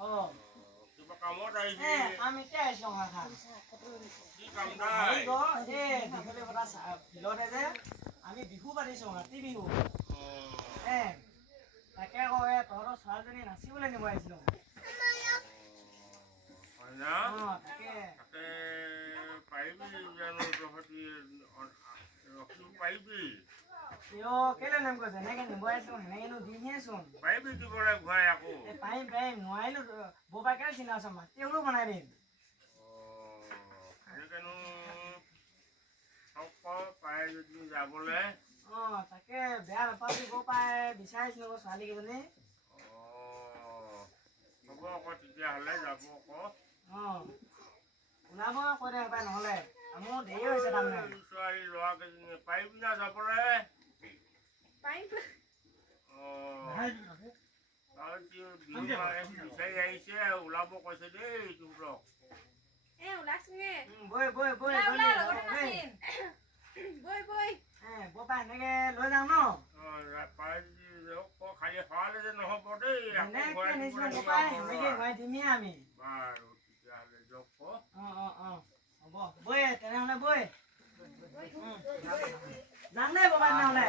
কিবা কামত আহিছে কাম এতিয়া আহিছোঁ কি কাম নাই দীঘলী পতা ফিল্ডতে যে আমি বিহু পাতিছোঁ ৰাতি বিহু তাকে আকৌ তহঁতৰ ছোৱালীজনী নাচিবলৈ নিব আহিছিলোঁ হয় না তাকে পাৰিবি জানো তহঁতি ৰখিব পাৰিবি কেলে নাম কৈছে এনেকে নিব আহিছোঁ সেনেকেনো দিমহেচোন পাৰিবি দিবলৈ ঘূৰাই আকৌ পাৰিম নোৱাৰিলো বৌবাকে চিনা আছে মাটি হ'লেও বনাই দিম এনেকেনো পাৰে যদি যাবলৈ তাকে বেয়া নাপাবি বৌ পাই বিচাৰিছিলোঁ আকৌ ছোৱালীকেইজনী হ'ব আকৌ তেতিয়াহ'লে যাব আকৌ ওলাব কৈ দে পাই নহ'লে মোৰ দেৰি হৈছে তাৰমানে ছোৱালী ল'ৰাকেইজনী পাৰিবি না যাবলৈ বিচাৰি আহিছে ওলাব কৈছে দেই তোক বপা এনেকে লৈ যাওঁ ন খালি খোৱালে যে নহ'ব দেই দিমেই আমি বাৰু তেতিয়াহ'লে যাওক হ'ব বৈ তেনেহ'লে বৈ যাম দেই বপা নহ'লে